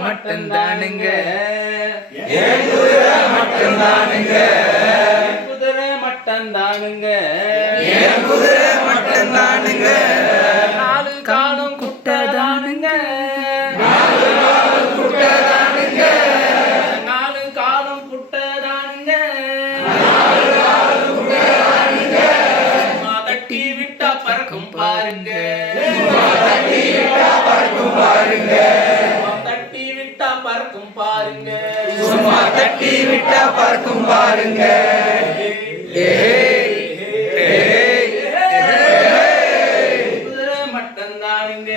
மட்டும்தானுங்க மட்டும்தானுங்க குதிரை மட்டும்தானுங்க மட்டும்தானுங்க தட்டி விட்டா பறக்கும் பாருங்க. குதிரை மட்டும்தானுங்க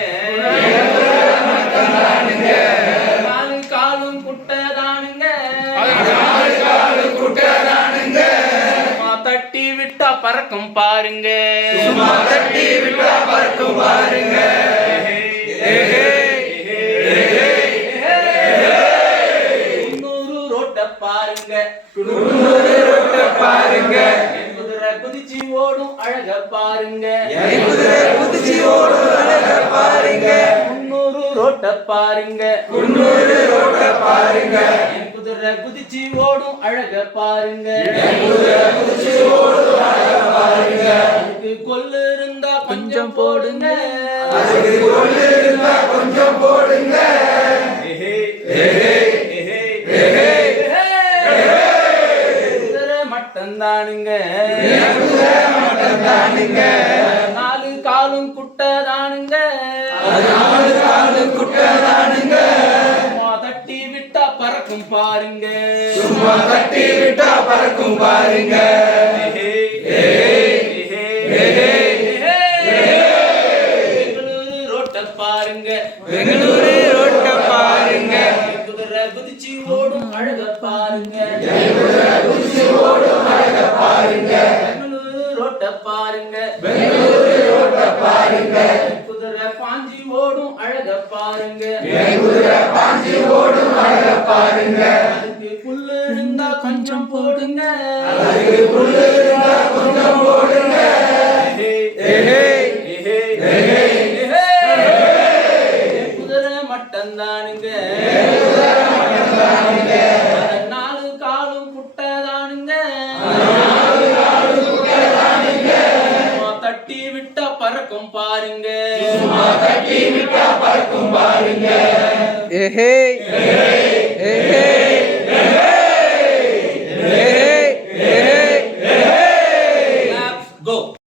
காலும் குட்டதானுங்க குட்டதானுங்க தட்டி விட்டா பறக்கும் பாருங்க. தட்டி விட்டா பறக்கும் பாருங்க. பாருங்க. பாருங்க குதிரை குதிச்சு ஓடும் அழக பாருங்க. குதிரை குதிச்சு ஓடும் அழக பாருங்க. குன்னூரு ரோட்ட பாருங்க. குன்னூரு ரோட்ட பாருங்க. குதிரை குதிச்சு ஓடும் அழக பாருங்க. குதிச்சு ஓடும் அழக பாருங்க. அதுக்கு கொல்லு இருந்தா கொஞ்சம் போடுங்க. அதுக்கு மட்டும்தானுங்க. மட்டும்தானுங்க நாலு காலும் குட்டதானுங்க. நாலு காலும் குட்டதானுங்க சும்மா தட்டி விட்டா பறக்கும் பாருங்க. சும்மா தட்டி விட்டா பறக்கும் பாருங்க பெங்களூரு ரோட்ட பாருங்க. பெங்களூரு குதிச்சு ஓடும் அழக பாருங்க. குதிச்சு ஓடும் அழக பாருங்க பெங்களூரு ரோட்ட பாருங்க. பெங்களூரு ரோட்ட பாருங்க குதிரை பாஞ்சி ஓடும் அழக பாருங்க. குதிரை பாஞ்சி ஓடும் அழக பாருங்க அதுக்கு புல்லு இருந்தா கொஞ்சம் போடுங்க. அதுக்கு புல்லு இருந்தா கொஞ்சம் போடுங்க. ஏ பறக்கும் பாருங்க. தட்டி விட்டா பறக்கும் பாருங்க. ஏஹே.